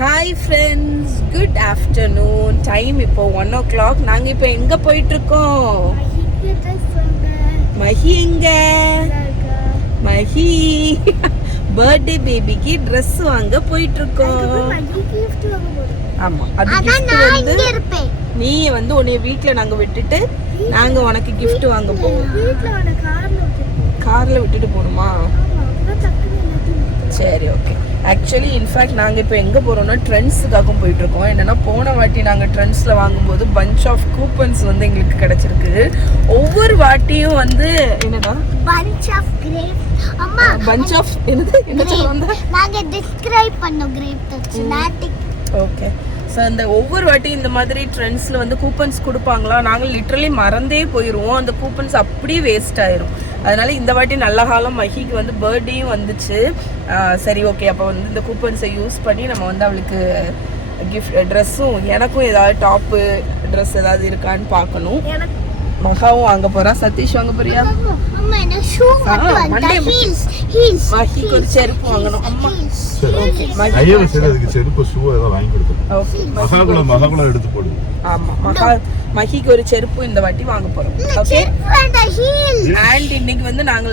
Hi friends, good afternoon. Time இப்போ 1 o'clock. நாங்கள் இப்போ எங்கே போயிட்டுருக்கோம்? மஹி எங்க? மஹி பர்த்டே பேபிக்கு ட்ரெஸ் வாங்க போயிட்டுருக்கோம். ஆமாம், அது gift வந்து நீ வந்து உன்னைய வீட்டில் நாங்கள் விட்டுட்டு நாங்கள் உனக்கு gift வாங்க போவோம். காரில் விட்டுட்டு போகணுமா? சரி, ஓகே. ஆக்சுவலி இன்ஃபேக்ட் நாங்கள் இப்போ எங்கே போகிறோம்னா ட்ரெண்ட்ஸுக்காக போயிட்டுருக்கோம். என்னென்னா போன வாட்டி நாங்கள் ட்ரெண்ட்ஸில் வாங்கும்போது பஞ்ச் ஆஃப் கூப்பன்ஸ் வந்து எங்களுக்கு கிடச்சிருக்கு. ஒவ்வொரு வாட்டியும் வந்து என்னன்னா பஞ்ச் ஆஃப் கிரேப்ஸ். அம்மா பஞ்ச் ஆஃப் என்ன சொல்லுவாங்க? நாங்க டிஸ்கிரைப் பண்ணோம் கிரேப்ஸ் நாட்டிக். ஓகே. ஸோ அந்த ஒவ்வொரு வாட்டியும் இந்த மாதிரி ட்ரெண்ட்ஸில் வந்து கூப்பன்ஸ் கொடுப்பாங்களா, நாங்கள் லிட்ரலி மறந்தே போயிடுவோம். அந்த கூப்பன்ஸ் அப்படியே வேஸ்ட் ஆயிரும். அதனால இந்த வாட்டி நல்ல காலம் மஹிக்கு வந்து பர்த்டேயும் வந்துச்சு. சரி, ஓகே. அப்போ வந்து இந்த கூப்பன்ஸை யூஸ் பண்ணி நம்ம வந்து அவளுக்கு கிஃப்ட் ட்ரெஸ்ஸும் எனக்கும் ஏதாவது டாப்பு ட்ரெஸ் ஏதாவது இருக்கான்னு பார்க்கணும். மகாவும் வாங்க போறா. சதீஷ் வாங்க போறியா? அம்மா எனக்கு ஷூ மட்டும் ஹீல்ஸ் மஹிக்கு ஒரு செருப்பு வாங்கணும். அம்மா ஐயோ செருப்பு செருப்பு ஷூ ஏதாவது வாங்கி கொடுத்துரு. ஓகே, மகாகுல எடுத்து போடு. ஆமா, மஹிக்கு ஒரு செருப்பு இந்த வாட்டி வாங்க போறோம். ஓகே. அண்ட் இன்னைக்கு வந்து நாங்க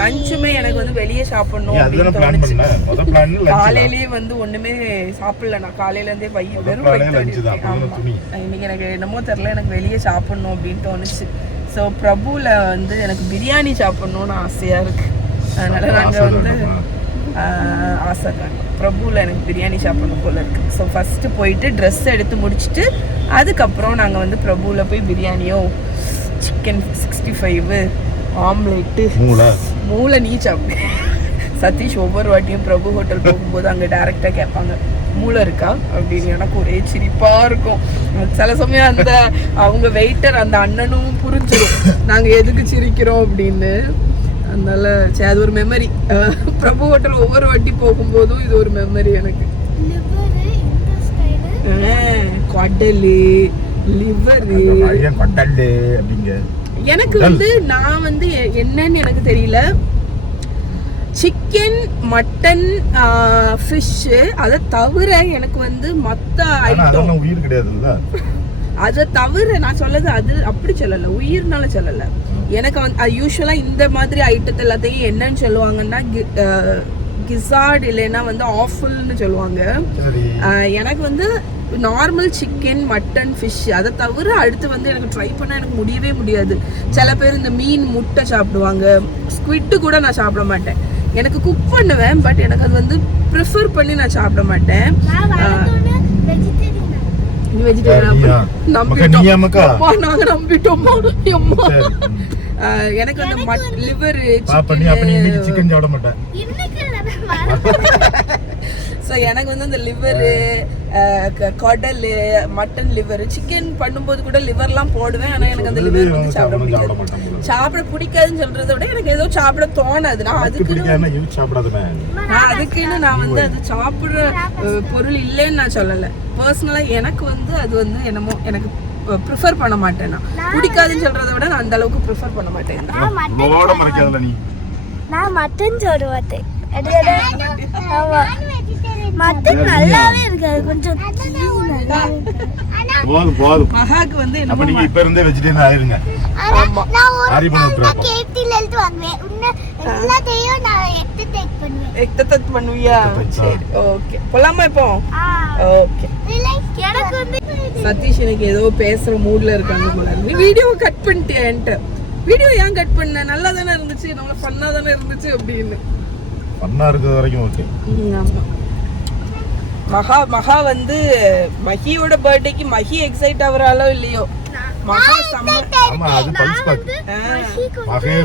லஞ்சுமே எனக்கு வந்து வெளியே சாப்பிடணும் அப்படின்னு தோணுச்சு. காலையிலேயே வந்து ஒண்ணுமே சாப்பிடல. நான் காலையில இருந்தே வெறும் இன்னைக்கு எனக்கு என்னமோ தெரியல, எனக்கு வெளியே சாப்பிடணும் அப்படின்னு தோணுச்சு. ஸோ பிரபுல வந்து எனக்கு பிரியாணி சாப்பிடணும்னு ஆசையா இருக்கு. அதனால நாங்க வந்து ஆசைறாங்க பிரபுவில் எனக்கு பிரியாணி சாப்பிடணும் போல இருக்கு. ஸோ ஃபஸ்ட்டு போயிட்டு ட்ரெஸ் எடுத்து முடிச்சுட்டு அதுக்கப்புறம் நாங்கள் வந்து பிரபுவில் போய் பிரியாணியோ சிக்கன் 65 ஆம்லேட்டு மூளை நீ சாப்பிடு. சதீஷ் ஒவ்வொரு வாட்டியும் பிரபு ஹோட்டல் போகும்போது அங்கே டேரெக்டாக கேட்பாங்க மூளை இருக்கா அப்படின்னு. எனக்கு ஒரே சிரிப்பாக இருக்கும். சில சமயம் அந்த அவங்க வெயிட்டர் அந்த அண்ணனும் புரிஞ்சிடும் நாங்கள் எதுக்கு சிரிக்கிறோம் அப்படின்னு. அதனால சரி, அது ஒரு மெமரி. பிரபு ஹோட்டல் ஒவ்வொரு வாட்டி போகும்போதும் இது ஒரு மெமரி எனக்கு. குடலு லிவரு எனக்கு வந்து நான் வந்து என்னன்னு எனக்கு தெரியல. சிக்கன், மட்டன், ஃபிஷ்ஷு அதை தவிர எனக்கு வந்து மற்ற ஐட்டம் உயிர் கிடையாதுல்ல. அதை தவிர நான் சொல்லது அது அப்படி சொல்லலை, உயிர்னால சொல்லலை. எனக்கு வந்து யூஸ்வலாக இந்த மாதிரி ஐட்டத்தை எல்லாத்தையும் என்னன்னு சொல்லுவாங்கன்னா கிசார்ட் இல்லைன்னா வந்து ஆஃபுல்னு சொல்லுவாங்க. எனக்கு வந்து நார்மல் சிக்கன், மட்டன், ஃபிஷ் அதை தவிர அடுத்து வந்து எனக்கு ட்ரை பண்ணால் எனக்கு முடியவே முடியாது. சில பேர் இந்த மீன், முட்டை சாப்பிடுவாங்க. ஸ்குவிட்டு கூட நான் சாப்பிட மாட்டேன். எனக்கு குக் பண்ணுவேன், பட் எனக்கு அது வந்து ப்ரிஃபர் பண்ணி நான் சாப்பிட மாட்டேன். எனக்கு வந்து லிவர், சிக்கன் சாப்பிட மாட்டேன். ஸோ எனக்கு வந்து அந்த லிவரு, குடல், மட்டன் லிவர், சிக்கன் பண்ணும்போது கூட லிவர்லாம் போடுவேன். ஆனால் எனக்கு அந்த லிவர் வந்து சாப்பிட பிடிக்காதுன்னு சொல்றதை விட எனக்கு ஏதோ சாப்பிட தோணாது. நான் அதுக்குன்னு நான் வந்து அது சாப்பிட்ற பொருள் இல்லைன்னு நான் சொல்லலை. பர்சனலாக எனக்கு வந்து அது வந்து என்னமோ எனக்கு ப்ரிஃபர் பண்ண மாட்டேன். நான் பிடிக்காதுன்னு சொல்றதை விட நான் அந்த அளவுக்கு ப்ரிஃபர் பண்ண மாட்டேன். நான் மட்டன் சாப்பிடுவேன். மட்டன் நல்லாவே இருக்காது, கொஞ்சம் மகாக்கு வந்து அப்ப நீங்க இப்ப இருந்தே வெஜிடேரியன் ஆயிருங்க. ஆமா, நான் கேப்டில இருந்து வாங்குவேன். எல்லாத்தையும் நான் எக்ஸ்டேக் பண்ணுவியா? சரி, ஓகே. போலாமா இப்போ? ஓகே. எனக்கு வந்து சதீஷ் எனக்கு ஏதோ பேசுற மூட்ல இருக்காங்க போல. நீ வீடியோ கட் பண்ணிட்டேன்ட்டு. வீடியோ ஏன் கட் பண்ண? நல்லா தானே இருந்துச்சு, நம்ம ஃபன்னா தானே இருந்துச்சு அப்படின்னு. ஃபன்னா இருக்கிற வரைக்கும் ஓகே. ஆமா. மகா வந்து மஹியோட பர்த்டேக்கு மஹி எக்ஸைட் ஆவறாளோ இல்லையோ, மகா ஆமா அது பல்ஸ் பாக்.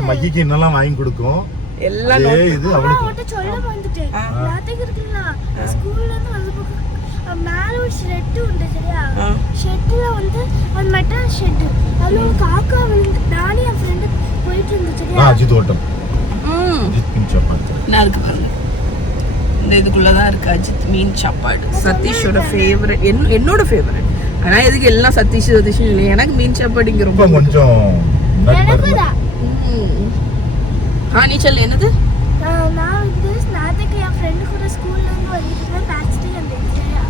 மஹிக்கு என்னெல்லாம் வாங்கி கொடுக்கும் எல்லாம் இது அவளுக்கு சொல்ல வந்துட்டேன். நாளைக்கு இருக்குங்களா ஸ்கூல்ல இருந்து வந்து மேல ஒரு ஷெட் உண்டு, சரியா? ஷெட்ல வந்து ஒரு மெட்டல் ஷெட். அதுல ஒரு காக்கா வந்து நானே என் ஃப்ரெண்ட் போயிட்டு இருந்துச்சு, சரியா? அஜித் ஹோட்டல். அஜித் மீன் சாப்பாடு நான் இருக்கு பாருங்க. இந்த இதுக்குள்ளதான் இருக்கு அஜித் மீன் சாப்பாடு. சதீஷோட ஃபேவரட், என்னோட ஃபேவரட். ஆனா எதுக்கு எல்லாம் சதீஷ் இல்லை, எனக்கு மீன் சாப்பாடு இங்க ரொம்ப கொஞ்சம் நீ சொல்லு என்னது? நான் வந்து நாளைக்கு என் ஃப்ரெண்ட் கூட ஸ்கூல்ல இருந்து வந்துட்டு பேசிட்டு இருந்தேன், சரியா?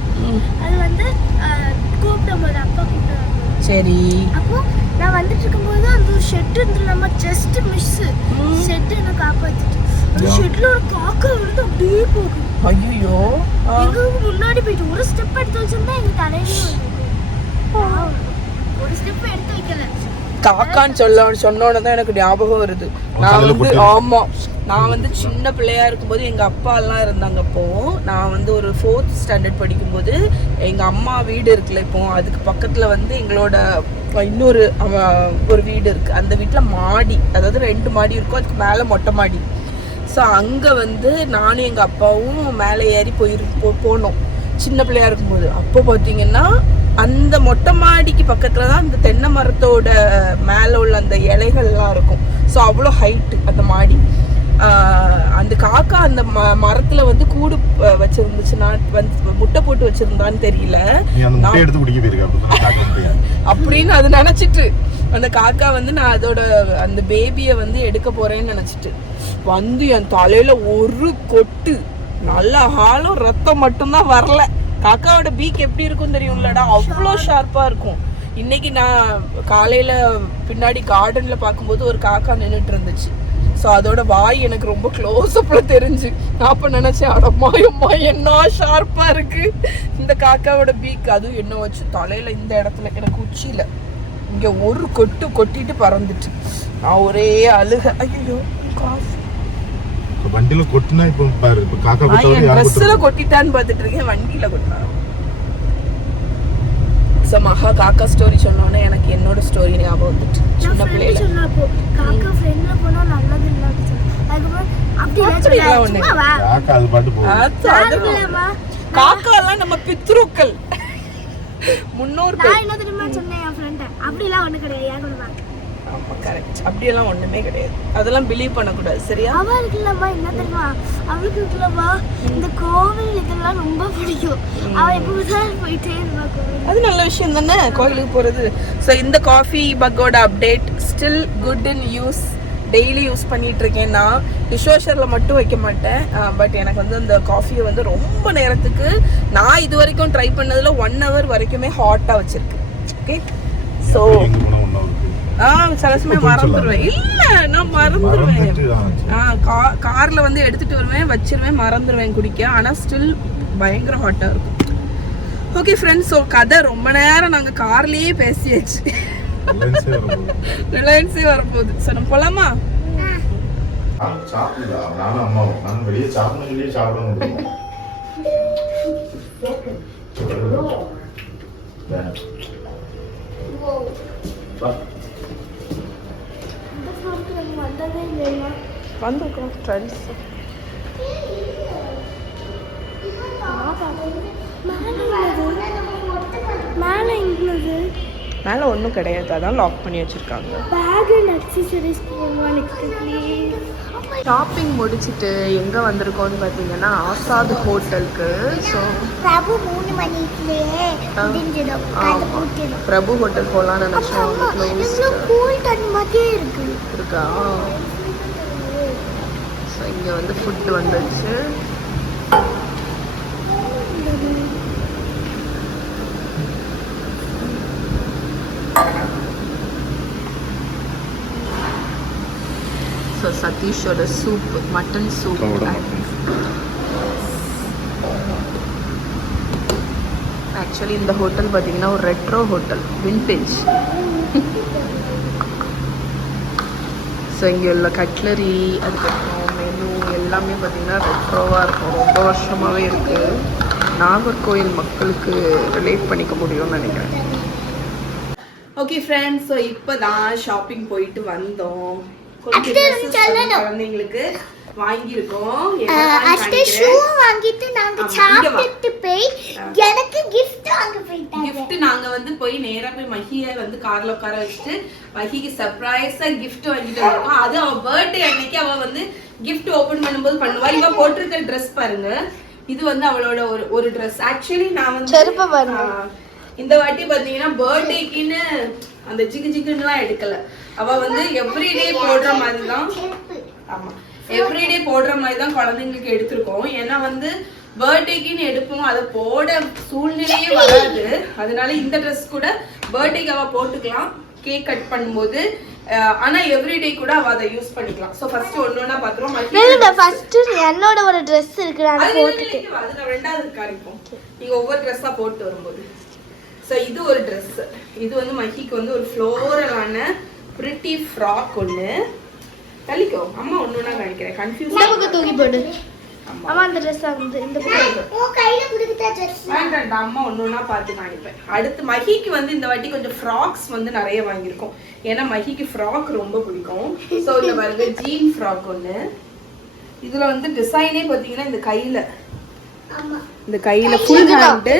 வரும்போது அப்பா கூப்பிட்டாங்க. சரி. அப்போ நான் வந்துட்டு இருக்கும்போது அந்த ஒரு ஷெட் இருந்து நம்ம ஜஸ்ட் மிஸ் ஷெட் என்ன காப்பாத்திட்டு அந்த ஷெட்ல ஒரு காக்கா விழுந்து அப்படியே போகுது. ஐயோ. எங்க முன்னாடி போயிட்டு ஒரு ஸ்டெப் எடுத்து வச்சிருந்தா எங்க தலையிலே வந்து ஒரு ஸ்டெப் எடுத்து வைக்கல. காக்கான்னு சொன்னோட தான் எனக்கு ஞாபகம் வருது. நான் வந்து சின்ன பிள்ளையா இருக்கும்போது எங்க அப்பா எல்லாம் இருந்தாங்க. அப்போ நான் வந்து ஒரு 4th ஸ்டாண்டர்ட் படிக்கும்போது எங்க அம்மா வீடு இருக்குல்ல, இப்போ அதுக்கு பக்கத்துல வந்து எங்களோட இன்னொரு ஒரு வீடு இருக்கு. அந்த வீட்டுல மாடி, அதாவது 2 மாடி இருக்கும், அதுக்கு மேல மொட்டை மாடி. ஸோ அங்க வந்து நானும் எங்க அப்பாவும் மேலே ஏறி போனோம் சின்ன பிள்ளையா இருக்கும்போது. அப்போ பார்த்தீங்கன்னா அந்த மொட்டை மாடிக்கு பக்கத்துல தான் அந்த தென்னை மரத்தோட மேலே உள்ள அந்த இலைகள்லாம் இருக்கும். ஸோ அவ்வளோ ஹைட்டு அந்த மாடி. அந்த காக்கா அந்த மரத்துல வந்து கூடு வச்சிருந்துச்சுன்னா வந்து முட்டை போட்டு வச்சிருந்தான்னு தெரியல அப்படின்னு அது நினைச்சிட்டு அந்த காக்கா வந்து நான் அதோட அந்த பேபியை வந்து எடுக்க போறேன்னு நினைச்சிட்டு வந்து என் தலையில ஒரு கொட்டு. நல்ல ஹாலும் ரத்தம் மட்டும்தான் வரல. காக்காவோட பீக் எப்படி இருக்கும் தெரியும்லடா, அவ்வளோ ஷார்ப்பா இருக்கும். இன்னைக்கு நான் காலையில பின்னாடி கார்டன்ல பார்க்கும்போது ஒரு காக்கா நின்றுட்டு இருந்துச்சு. ஸோ அதோட வாய் எனக்கு ரொம்ப க்ளோஸ் அப்ல தெரிஞ்சு நான் அப்போ நினைச்சேன், அடம்மா என்ன ஷார்ப்பா இருக்கு இந்த காக்காவோட பீக். அதுவும் என்ன வச்சு தலையில இந்த இடத்துல எனக்கு உச்சியில இங்க ஒரு கொட்டு கொட்டிட்டு பறந்துட்டு நான் ஒரே அழுக. ஐயோ வண்டியில கொட்டினா இப்ப பாரு, இப்ப காக்கா கொட்டோட ட்ரெஸ்ல கொட்டிட்டான்னு பார்த்துட்டு இருக்கேன், வண்டியில கொட்டினா. ஸோ மகா காக்கா ஸ்டோரி சொன்னோன்னே எனக்கு என்னோட ஸ்டோரி ஞாபகம் வந்துட்டு. சின்ன பிள்ளைல சொன்னப்போ காக்கா ஃப்ரெண்ட்ல போனா நல்லது இல்ல காக்கா எல்லாம் நம்ம பித்ருக்கள், முன்னோர்கள். நான் என்ன தெரியுமா சொன்னேன் என் ஃப்ரெண்ட, அப்படிலாம் ஒண்ணு கிடையாது. ஆமா கரெக்ட், அப்படியெல்லாம் ஒண்ணுமே கிடையாது. அதெல்லாம் பிலீவ் பண்ணக்கூடாது, சரியா? அவ இருக்குல்லம்மா என்ன தெரியுமா, அவளுக்கு இருக்குல்லம்மா இந்த கோவில் இதெல்லாம் ரொம்ப பிடிக்கும். அவ எப்போதும் போயிட்டே இருப்பா கோவில். அது நல்ல விஷயம் தானே கோயிலுக்கு போறது. ஸோ இந்த காஃபி பக்கோட update still good in use. Daily use பண்ணிட்டு இருக்கேன். நான் டிஷ்வாஷரில் மட்டும் வைக்க மாட்டேன். பட் எனக்கு வந்து அந்த காஃபியை வந்து ரொம்ப நேரத்துக்கு நான் இது வரைக்கும் ட்ரை பண்ணதுல 1 hour வரைக்குமே ஹாட்டாக வச்சிருக்கு. ஓகே, ஸோ சில சமயம் மறந்துடுவேன். இல்ல நான் மறந்துடுவேன். கார்ல வந்து எடுத்துட்டு வருவேன், வச்சிருவேன், மறந்துடுவேன் குடிக்க. ஆனா ஸ்டில் பயங்கர ஹாட்டா இருக்கும். ஓகே ஃப்ரெண்ட்ஸ், ஸோ கதை ரொம்ப நேரம் நாங்க கார்லயே பேசியாச்சு. ரிலையன்ஸே வரப்போகுது. ஸோ நம்ம போலாமா? நானும் அம்மாவும் நானும் வெளியே சாப்பிடணும். வந்திருக்கோம் ஃப்ரெண்ட்ஸ். மேலே ஒன்றும் கிடையாது, அதான் லாக் பண்ணி வச்சுருக்காங்க. ஷாப்பிங் முடிச்சுட்டு எங்கே வந்திருக்கோம்னு பார்த்தீங்கன்னா ஆசாத் ஹோட்டலுக்கு. ஸோ பிரபு ஹோட்டல் போகலான்னு நினச்சோம். இருக்கா? ஸோ இங்கே வந்து ஃபுட்டு வந்துடுச்சு. ஸோ சதீஷோட சூப், மட்டன் சூப். ஆக்சுவலி இந்த ஹோட்டல் பார்த்தீங்கன்னா ஒரு ரெட்ரோ ஹோட்டல், விண்டேஜ். ஸோ இங்கே உள்ள கட்லரி, அதுக்கப்புறம் மெனு எல்லாமே பார்த்தீங்கன்னா ரெட்ரோவாக இருக்கும். ரொம்ப வருஷமாகவே இருக்குது. நாகர்கோவில் மக்களுக்கு ரிலேட் பண்ணிக்க முடியும்னு நினைக்கிறேன். ஓகே ஃப்ரெண்ட்ஸ், ஸோ இப்போ தான் ஷாப்பிங் போயிட்டு வந்தோம். குழந்தைங்களுக்கு வாங்கியிருக்கோம். ஷூ வாங்கிட்டு நாங்க சாப்பிட்டு போய் எனக்கு gift வாங்க போயிட்டாங்க. gift நாங்க வந்து போய் நேரா போய் மஹியை வந்து கார்ல உட்கார வச்சுட்டு மஹிக்கு சர்ப்ரைஸா gift வாங்கிட்டு வந்தோம். அது அவ பர்த்டே அன்னைக்கு அவ வந்து gift ஓபன் பண்ணும்போது பண்ணுவா. இவ போட்டிருக்க Dress பாருங்க, இது வந்து அவளோட ஒரு Dress. ஆக்சுவலி நான் வந்து இந்த வாட்டி பாத்தீங்கன்னா பர்த்டேக்குன்னு அந்த ஜிகு ஜிகுன்னுலாம் எடுக்கல. அவ வந்து எவ்ரிடே போடுற மாதிரி தான், ஆமா எவ்ரிடே போடுற மாதிரி தான் குழந்தைங்களுக்கு எடுத்திருக்கோம். ஏன்னா வந்து பர்த்டேக்குன்னு எடுப்போம், அதை போட சூழ்நிலையே வராது. அதனால இந்த ட்ரெஸ் கூட பர்த்டேக்கு அவ போட்டுக்கலாம் கேக் கட் பண்ணும்போது. ஆனா எவ்ரிடே கூட அவ அதை யூஸ் பண்ணிக்கலாம். சோ ஃபர்ஸ்ட் ஒண்ணொண்ணா பாத்துறோம். ஃபர்ஸ்ட் என்னோட ஒரு Dress இருக்கு, நான் போட்டுட்டு அதுல ரெண்டாவது காணிப்போம் நீங்க ஒவ்வொரு ட்ரெஸ்ஸா போட்டு வரும்போது. சோ இது ஒரு Dress. இது வந்து மஹிக்கு வந்து ஒரு ஃப்ளோரலான பிரிட்டி ஃப்ராக் ஒண்ணு. தள்ளிக்கோ அம்மா ஒண்ணொண்ணா காணிக்கிறேன். கன்ஃபியூஸ் தூக்கி போடு. அம்மா அந்த Dress வந்து இந்த கையில குடுக்குதா Dress வேண்டாம், அம்மா ஒண்ணொண்ணா பார்த்து காணிப்பேன். அடுத்து மஹிக்கு வந்து இந்த வாட்டி கொஞ்சம் ஃப்ராக்ஸ் வந்து நிறைய வாங்கியிருக்கோம். ஏன்னா மஹிக்கு ஃப்ராக் ரொம்ப பிடிக்கும். சோ இந்த பாருங்க ஜீன் ஃப்ராக் ஒண்ணு. இதுல வந்து டிசைனே பாத்தீங்கன்னா இந்த கையில ஃபுல் ஹேண்ட்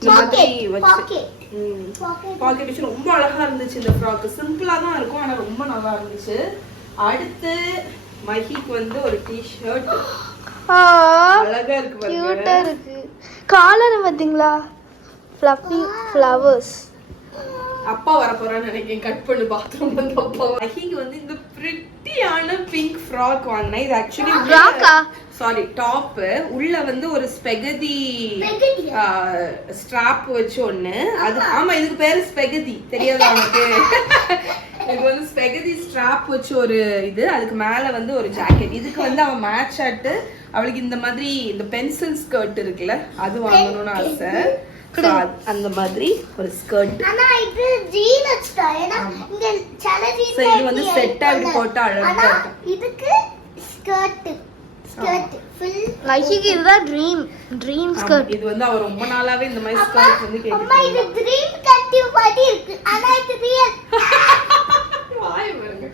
இந்த மாதிரி வச்சு பாக்கெட் வச்சு ரொம்ப அழகா இருந்துச்சு. இந்த ஃப்ராக் சிம்பிளா தான் இருக்கும், ஆனா ரொம்ப நல்லா இருந்துச்சு. அடுத்து மஹிக்கு வந்து ஒரு டி-ஷர்ட் அழகா இருக்கு பாருங்க, கியூட்டா இருக்கு. காலர் பாத்தீங்களா, ஃப்ளஃபி ஃப்ளவர்ஸ். அப்பா வர போறான்னு நினைக்கிறேன், கட் பண்ணு பாத்ரூம் வந்து. அப்பா மஹிக்கு வந்து இந்த பிரிட்டியான பிங்க் ஃப்ராக் வாங்கினேன். இது ஆக்சுவலி ஃப்ராக்கா சாரி டாப். உள்ள வந்து ஒரு ஸ்பெகதி ஸ்ட்ராப் வச்சு ஒண்ணு. அது ஆமா இதுக்கு பேரு ஸ்பெகதி, தெரியாதா உனக்கு? இது வந்து ஸ்பெகதி ஸ்ட்ராப் வச்சு ஒரு இது. அதுக்கு மேல வந்து ஒரு ஜாக்கெட். இதுக்கு வந்து அவன் மேட்ச் ஆட்டு அவளுக்கு இந்த மாதிரி இந்த பென்சில் ஸ்கர்ட் இருக்குல்ல அது வாங்கணும்னு ஆசை. அந்த மாதிரி ஒரு ஸ்கர்ட். ஆனா இது ஜீன் அச்சா, ஏனா இங்க சேலஞ்ச் சோ இது வந்து செட் ஆகி போட்டா அழகா இருக்கும். இதுக்கு ஸ்கர்ட் ஃபுல் மஹிக்கு இதுதான் ட்ரீம் ஸ்கர்ட். இது வந்து அவ ரொம்ப நாளாவே இந்த மாதிரி ஸ்கர்ட் வந்து கேக்குது. அம்மா இது ட்ரீம் கட்டிவ் மாதிரி இருக்கு, ஆனா இது ரியல். வாய் பாருங்க.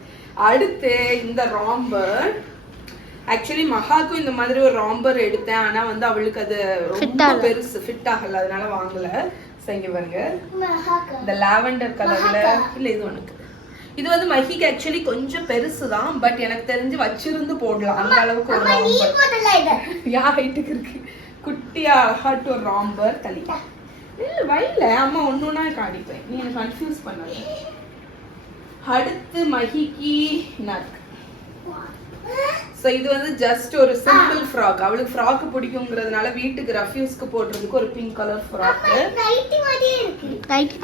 அடுத்து இந்த ராம்பர். ஆக்சுவலி மஹாக்கும் இந்த மாதிரி ஒரு ராம்பர் எடுத்தேன், ஆனா வந்து அவளுக்கு அது ரொம்ப பெருசு ஃபிட் ஆகல, அதனால வாங்கல. இங்க பாருங்க இந்த லாவெண்டர் கலர்ல இல்ல இது ஒண்ணுக்கு. இது வந்து மஹிக்கு ஆக்சுவலி கொஞ்சம் பெருசு தான், பட் எனக்கு தெரிஞ்சு வச்சிருந்து போடலாம் அந்த அளவுக்கு ஒரு ராம்பர். யா ஹைட்டுக்கு இருக்கு, குட்டியா அழகாட்டு ஒரு ராம்பர். தள்ளி இல்ல வைல அம்மா ஒன்னொன்னா காணிப்பேன், நீ எனக்கு கன்ஃபியூஸ் பண்ணாத. அடுத்து மஹிக்கு நக். சோ இது வந்து ஜஸ்ட் ஒரு சிம்பிள் ஃப்ராக். அவளுக்கு ஃப்ராக் பிடிக்கும்ங்கிறதுனால வீட்டுக்கு ரஃப்யூஸ்க்கு போடுறதுக்கு ஒரு பிங்க் கலர் ஃப்ராக்.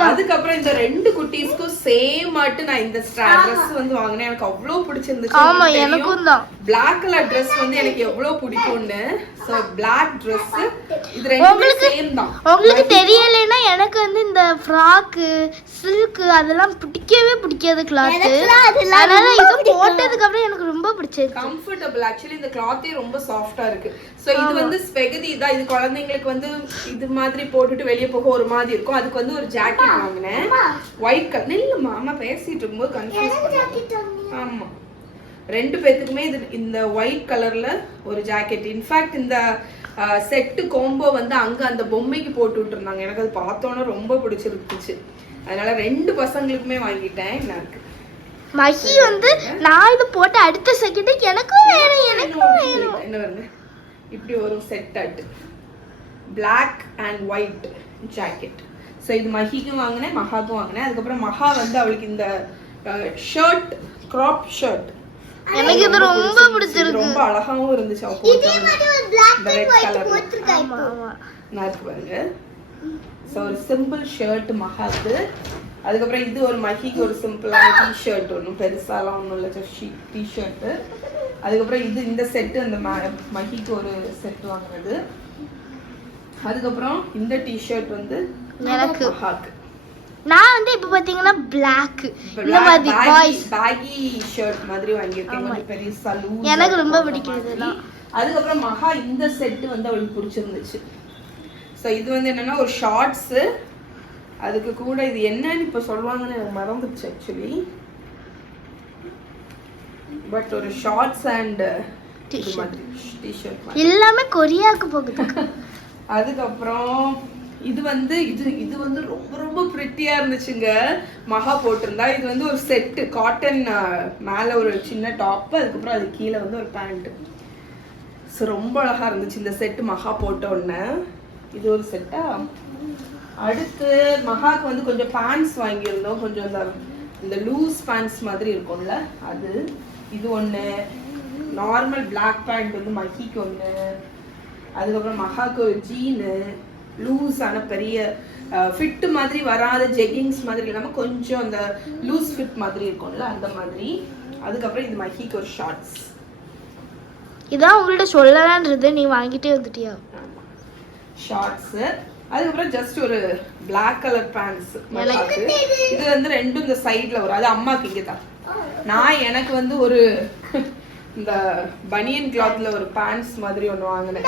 அதுக்கப்புறம் இந்த ரெண்டு குட்டீஸ்க்கும் சேம் ஆட்டு நான் இந்த Dress வந்து வாங்கினேன். எனக்கு அவ்வளவு பிடிச்சிருந்துச்சு. ஆமா எனக்கும் தான். Black கலர் Dress வந்து எனக்கு எவ்வளவு பிடிக்கும்னு. சோ Black Dress இது ரெண்டுமே சேம் தான். உங்களுக்கு தெரியலனா எனக்கு வந்து இந்த ஃப்ராக் சில்க் அதெல்லாம் பிடிக்காது கிளாத். அதனால இது போட்டதுக்கு அப்புறம் எனக்கு ரொம்ப பிடிச்சிருக்கு. கம்ஃபர்ட்டபிள். ஆக்சுவலி இந்த கிளாத்தே ரொம்ப சாஃப்ட்டா இருக்கு. சோ இது வந்து ஸ்பெகதி தான். இது குழந்தைங்களுக்கு வந்து இது மாதிரி போட்டுட்டு வெளிய போக ஒரு மாதிரி இருக்கும். அதுக்கு வந்து ஒரு ஜாக்கெட் வாங்குனேன் ஒயிட் கலர். இல்ல மாமா பேசிட்டு இருக்கும்போது கன்ஃபியூஸ் பண்ணாங்க. ஆமா ரெண்டு பேத்துக்குமே இது இந்த ஒயிட் கலர்ல ஒரு ஜாக்கெட். இன்ஃபேக்ட் இந்த செட்டு கோம்போ வந்து அங்க அந்த பொம்மைக்கு போட்டு விட்டுருந்தாங்க. எனக்கு அது பார்த்தோன்னே ரொம்ப பிடிச்சிருந்துச்சு, அதனால ரெண்டு பசங்களுக்குமே வாங்கிட்டேன். எனக்கு மஹி வந்து நான் இது போட்டு அடுத்த செகண்ட் எனக்கும் வேணும் என்ன வருங்க இப்படி ஒரு செட் ஆட்டு Black and white jacket. So இது மஹிக்கும் வாங்கினேன், மஹாக்கும் வாங்கினேன். அதுக்கப்புறம் மஹா வந்து அவளுக்கு இந்த ஷர்ட், கிராப் ஷர்ட் எனக்கு இது ரொம்ப பிடிச்சிருக்கு. ரொம்ப அழகாவும் இருந்துச்சு. அவ போட்ட ரெட் கலர் நாக்கு பாருங்க. ஸோ ஒரு சிம்பிள் ஷர்ட் மஹாக்கு. அதுக்கப்புறம் இது ஒரு மஹிக்கு ஒரு சிம்பிளான டி-ஷர்ட், ஒன்றும் பெருசாலாம் ஒன்றும் இல்லை, டி-ஷர்ட்டு. அதுக்கப்புறம் இது இந்த செட்டு அந்த மஹிக்கு ஒரு செட் வாங்குறது. அதுக்கப்புறம் இந்த டி-ஷர்ட் வந்து எனக்கு மஹாக்கு. நான் வந்து இப்ப பாத்தீங்கன்னா Black இந்த மாதிரி பாய்ஸ் பேகி ஷர்ட் மாதிரி வாங்கியிருக்கேன், கொஞ்சம் பெருசா லூஸ். எனக்கு ரொம்ப பிடிக்கும் இதெல்லாம். அதுக்கப்புறம் மஹா இந்த செட் வந்து அவளுக்கு பிடிச்சிருந்துச்சு. ஸோ இது வந்து என்னன்னா ஒரு ஷார்ட்ஸ். அதுக்கு கூட இது என்னன்னு இப்ப சொல்லுவாங்கன்னு எனக்கு மறந்துச்சு ஆக்சுவலி. பட் ஒரு ஷார்ட்ஸ் அண்ட் டி-ஷர்ட் எல்லாமே கொரியாக்கு போகுது. அதுக்கப்புறம் இது வந்து இது வந்து ரொம்ப ரொம்ப பிரிட்டியா இருந்துச்சுங்க. மஹா போட்டிருந்தா. இது வந்து ஒரு செட்டு காட்டன், மேல ஒரு சின்ன டாப், அதுக்கப்புறம் அது கீழே வந்து ஒரு பேண்ட். ஸோ ரொம்ப அழகா இருந்துச்சு இந்த செட்டு மஹா போட்ட உடனே. இது ஒரு செட்டா. அடுத்து மஹாக்கு வந்து கொஞ்சம் பேண்ட்ஸ் வாங்கியிருந்தோம், கொஞ்சம் இந்த லூஸ் பேண்ட்ஸ் மாதிரி இருக்கும்ல அது. இது ஒன்று நார்மல் Black பேண்ட் வந்து மஹிக்கு ஒன்று. அதுக்கப்புறம் மகாக்கு ஒரு ஜீனு, லூஸான பெரிய ஃபிட் மாதிரி வராத ஜெகிங்ஸ் மாதிரி இல்லாமல் கொஞ்சம் அந்த லூஸ் ஃபிட் மாதிரி இருக்கும்ல அந்த மாதிரி. அதுக்கப்புறம் இது மஹிக்கு ஒரு ஷார்ட்ஸ். இதான் உங்கள்ட்ட சொல்லலான்றது, நீ வாங்கிட்டே வந்துட்டியா? ஷார்ட்ஸ். அதுக்கப்புறம் ஜஸ்ட் ஒரு பிளாக் கலர் பேண்ட்ஸ். இது வந்து ரெண்டும் இந்த சைட்ல வரும். அது அம்மாக்கு இங்கே தான். நான் எனக்கு வந்து ஒரு இந்த பனியன் கிளாத்ல ஒரு பேண்ட்ஸ் மாதிரி ஒன்று வாங்கினேன்.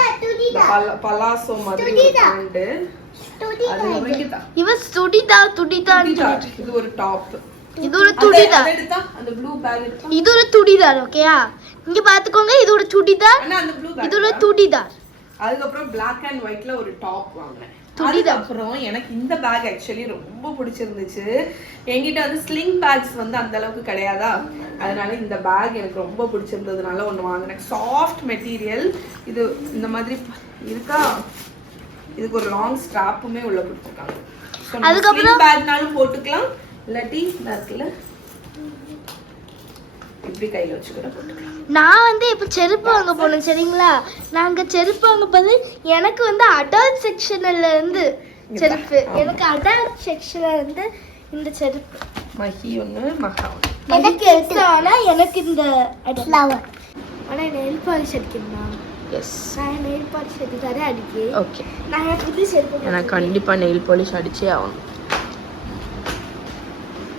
பலாசோ மாதிரி ஒரு பேண்ட். அது இங்கே தான். இவன் துடிதார். இது ஒரு டாப். இது ஒரு சுடிதார். அந்த ப்ளூ பேக் எடுத்தா. இது ஒரு சுடிதார். ஓகேயா? இங்க பாத்துக்கோங்க, இது ஒரு சுடிதார். அந்த ப்ளூ பேக். இது ஒரு சுடிதார். அதுக்கப்புறம் பிளாக் அண்ட் ஒயிட்ல ஒரு டாப் வாங்கினேன். அதுக்கப்புறம் எனக்கு இந்த பேக் ஆக்சுவலி ரொம்ப பிடிச்சிருந்துச்சு. என்கிட்ட வந்து ஸ்லிங் பேக்ஸ் வந்து அந்த அளவுக்கு கிடையாதா, அதனால இந்த பேக் எனக்கு ரொம்ப பிடிச்சிருந்ததுனால ஒன்று வாங்கினேன். Soft material. இது இந்த மாதிரி இருக்கா, இதுக்கு ஒரு லாங் ஸ்ட்ராப்புமே உள்ள கொடுத்துருக்காங்க. அதுக்கப்புறம் பேக்னாலும் போட்டுக்கலாம், இல்லாட்டி பேக்ல இப்படி கையில் வச்சு கூட போட்டுக்கலாம். நான் வந்து இப்போ செருப்பு வாங்க போனேன் சரிங்களா. நாங்கள் செருப்பு வாங்க போது எனக்கு வந்து அடல்ட் செக்ஷனில் இருந்து செருப்பு, எனக்கு அடல்ட் செக்ஷனில் இருந்து இந்த செருப்பு மஹி ஒன்று மகா எனக்கு ஆனால் எனக்கு இந்த ஃப்ளவர். ஆனால் நெயில் பாலிஷ் அடிக்கணுமா? எஸ், நான் நெயில் பாலிஷ் அடித்தாரே அடிக்கி. ஓகே, நான் புது செருப்பு எனக்கு கண்டிப்பாக நெயில் பாலிஷ் அடிச்சே ஆகணும்.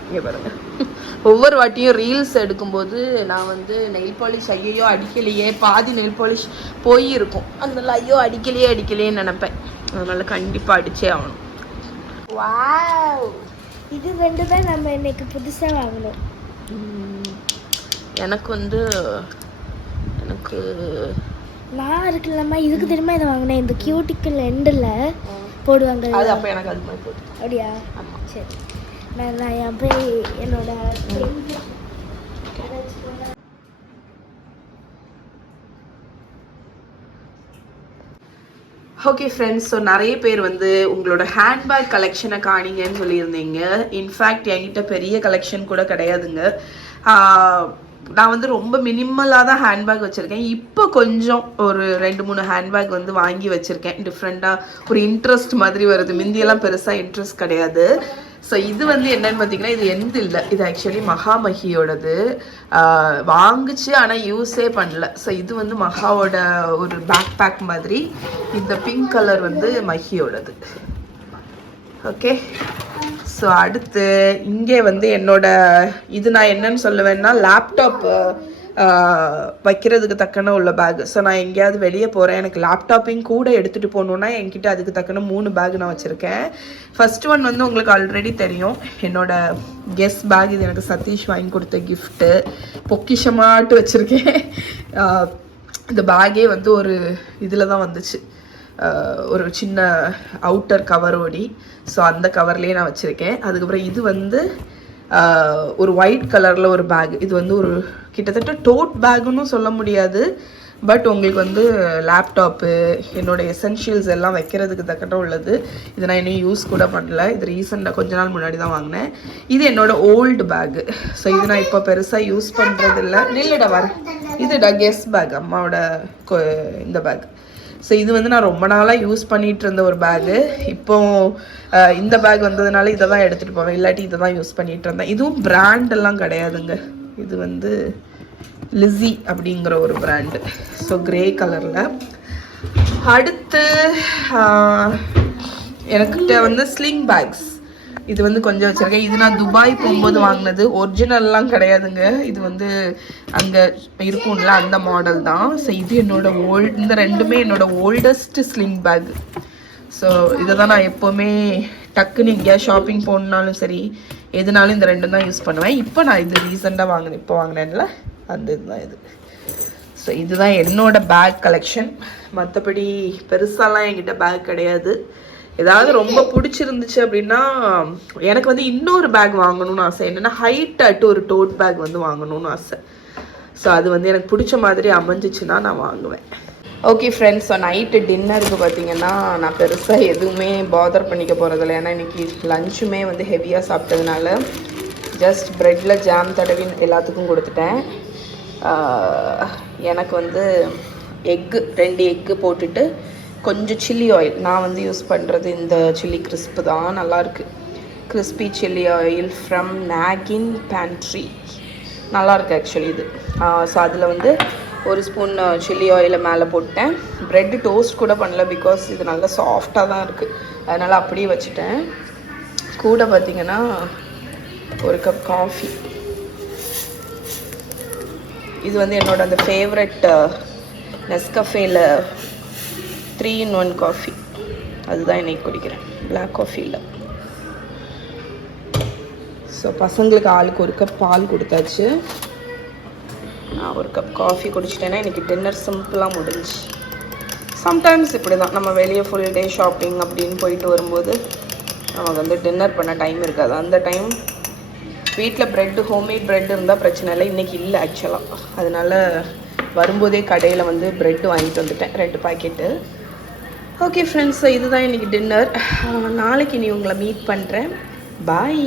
இங்கே பாருங்க, ஒவ்வொரு வாட்டியும் ரீல்ஸ் எடுக்கும்போது நான் வந்து நெயில் பாலிஷ் ஐயோ அடிக்கலையே, பாதி நெயில் பாலிஷ் போயிருக்கும், அதனால ஐயோ அடிக்கலையேன்னு நினைப்பேன். அதனால கண்டிப்பாக அடிச்சே ஆகணும். வாவ், இது ரெண்டு தான் நம்ம இன்னைக்கு புதுசாக வாங்கணும். எனக்கு வந்து நான் இருக்குல்லம்மா, இதுக்கு தெரியுமா இதை வாங்கினேன், இந்த கியூட்டிக்கல் எண்டில் போடுவாங்க. அது அப்போ எனக்கு அது மாதிரி போட்டு. அப்படியா? ஆமாம், சரி. நான் போய் என்னோட ஓகே ஃப்ரெண்ட்ஸ், ஸோ நிறைய பேர் வந்து உங்களோட ஹேண்ட்பேக் கலெக்ஷனை காணிங்கன்னு சொல்லியிருந்தீங்க. இன்ஃபேக்ட் என்கிட்ட பெரிய கலெக்ஷன் கூட கிடையாதுங்க. நான் வந்து ரொம்ப மினிமலாக தான் ஹேண்ட்பேக் வச்சுருக்கேன். இப்போ கொஞ்சம் ஒரு 2-3 ஹேண்ட்பேக் வந்து வாங்கி வச்சுருக்கேன். டிஃப்ரெண்ட்டாக ஒரு இன்ட்ரெஸ்ட் மாதிரி வருது. முந்தியெல்லாம் பெருசாக இன்ட்ரெஸ்ட் கிடையாது. ஸோ இது வந்து என்னன்னு பார்த்தீங்கன்னா, இது எந்த இல்லை, இது ஆக்சுவலி மகாமஹியோடது. வாங்குச்சு ஆனால் யூஸே பண்ணல. ஸோ இது வந்து மகாவோட ஒரு பேக் பேக் மாதிரி. இந்த பிங்க் கலர் வந்து மஹியோடது. ஓகே, ஸோ அடுத்து இங்கே வந்து என்னோட இது நான் என்னன்னு சொல்லுவேன்னா, லேப்டாப் வைக்கிறதுக்கு தக்கன உள்ள பேக். ஸோ நான் எங்கேயாவது வெளியே போகிறேன், எனக்கு லேப்டாப்பையும் கூட எடுத்துகிட்டு போகணுன்னா என்கிட்ட அதுக்கு தக்கன 3 பேக் நான் வச்சுருக்கேன். ஃபர்ஸ்ட் ஒன் வந்து உங்களுக்கு ஆல்ரெடி தெரியும், என்னோட கெஸ் பேக். இது எனக்கு சதீஷ் வாங்கி கொடுத்த கிஃப்ட்டு, பொக்கிஷமாட்டு வச்சுருக்கேன். இந்த பேக்கே வந்து ஒரு இதில் தான் வந்துச்சு, ஒரு சின்ன அவுட்டர் கவரோடி. ஸோ அந்த கவர்லேயே நான் வச்சுருக்கேன். அதுக்கப்புறம் இது வந்து ஒரு ஒயிட் கலரில் ஒரு பேக். இது வந்து ஒரு கிட்டத்தட்ட டோட் பேக்குன்னு சொல்ல முடியாது, பட் உங்களுக்கு வந்து லேப்டாப்பு, என்னோடய எசென்ஷியல்ஸ் எல்லாம் வைக்கிறதுக்கு தக்கன உள்ளது. இதை நான் இன்னும் யூஸ் கூட பண்ணல. இது ரீசெண்டாக கொஞ்ச நாள் முன்னாடி தான் வாங்கினேன். இது என்னோடய ஓல்டு பேக்கு. ஸோ இது நான் இப்போ பெருசாக யூஸ் பண்ணுறதில்ல. நில்லுட வர இதுடா கெஸ் பேக், அம்மாவோட இந்த பேக். ஸோ இது வந்து நான் ரொம்ப நாளாக யூஸ் பண்ணிகிட்டு இருந்த ஒரு பேகு. இப்போ இந்த பேக் வந்ததுனால இதை தான் எடுத்துகிட்டு போவேன், இல்லாட்டி இதை தான் யூஸ் பண்ணிகிட்டு இருந்தேன். இதுவும் பிராண்டெல்லாம் கிடையாதுங்க, இது வந்து லிஸி அப்படிங்கிற ஒரு பிராண்டு. ஸோ கிரே கலரில். அடுத்து எனக்கிட்ட வந்து ஸ்லிங் பேக்ஸ். இது வந்து கொஞ்சம் வச்சுருக்கேன். இது நான் துபாய் போகும்போது வாங்கினது, ஒரிஜினல்லாம் கிடையாதுங்க. இது வந்து அங்கே இருக்கும்ல அந்த மாடல் தான். ஸோ இது என்னோட இந்த ரெண்டுமே என்னோட ஓல்டஸ்ட் ஸ்லிங் பேக். ஸோ இதை தான் நான் எப்போவுமே டக்குன்னு எங்கேயா ஷாப்பிங் போகணுன்னாலும் சரி எதுனாலும் இந்த ரெண்டும் தான் யூஸ் பண்ணுவேன். இப்போ நான் இது ரீசெண்டாக வாங்கினேன், இப்போ வாங்கினேன்ல அந்த இதுதான் இது. ஸோ இதுதான் என்னோட பேக் கலெக்ஷன். மற்றபடி பெருசாலாம் என்கிட்ட பேக் கிடையாது. ஏதாவது ரொம்ப பிடிச்சிருந்துச்சு அப்படின்னா எனக்கு வந்து இன்னொரு பேக் வாங்கணும்னு ஆசை. என்னென்னா ஹைட் அட்டு ஒரு டோட் பேக் வந்து வாங்கணும்னு ஆசை. ஸோ அது வந்து எனக்கு பிடிச்ச மாதிரி அமைஞ்சிச்சுன்னா நான் வாங்குவேன். ஓகே ஃப்ரெண்ட்ஸ், ஸோ நைட்டு டின்னருக்கு பார்த்தீங்கன்னா நான் பெருசாக எதுவுமே பாதர் பண்ணிக்க போகிறதில்ல. ஏன்னா இன்றைக்கி லஞ்சுமே வந்து ஹெவியாக சாப்பிட்டதுனால ஜஸ்ட் ப்ரெட்டில் ஜாம் தடவி எல்லாத்துக்கும் கொடுத்துட்டேன். எனக்கு வந்து 2 எக்கு போட்டுட்டு கொஞ்சம் சில்லி ஆயில். நான் வந்து யூஸ் பண்ணுறது இந்த சில்லி கிறிஸ்பு தான், நல்லாயிருக்கு. Crispy chilli oil from Naagin pantry, நல்லாயிருக்கு ஆக்சுவலி இது. ஸோ அதில் வந்து ஒரு ஸ்பூன் சில்லி ஆயிலை மேலே போட்டேன். ப்ரெட்டு டோஸ்ட் கூட பண்ணல, பிகாஸ் இது நல்லா சாஃப்டாக தான் இருக்குது, அதனால் அப்படியே வச்சுட்டேன். கூட பார்த்திங்கன்னா ஒரு கப் காஃபி. இது வந்து என்னோட அந்த ஃபேவரட் நெஸ்கஃபேல 3-in-1 காஃபி, அதுதான் இன்றைக்கி குடிக்கிறேன், பிளாக் காஃபி இல்லை. ஸோ பசங்களுக்கு ஆளுக்கு ஒரு கப் பால் கொடுத்தாச்சு. நான் ஒரு கப் காஃபி குடிச்சிட்டேன்னா இன்றைக்கி டின்னர் சிம்பிளாக முடிஞ்சு. சம்டைம்ஸ் இப்படி தான், நம்ம வெளியே ஃபுல் டே ஷாப்பிங் அப்படின்னு போயிட்டு வரும்போது நமக்கு வந்து டின்னர் பண்ண டைம் இருக்காது. அந்த டைம் வீட்டில் ப்ரெட்டு, ஹோம்மேட் ப்ரெட் இருந்தால் பிரச்சனை இல்லை. இன்றைக்கி இல்லை ஆக்சுவலாக, அதனால் வரும்போதே கடையில் வந்து ப்ரெட்டு வாங்கிட்டு வந்துட்டேன் 2 பாக்கெட்டு. ஓகே ஃப்ரெண்ட்ஸ், இதுதான் இன்றைக்கி டின்னர். நாளைக்கு நீ உங்களை மீட் பண்ணுறேன். பாய்.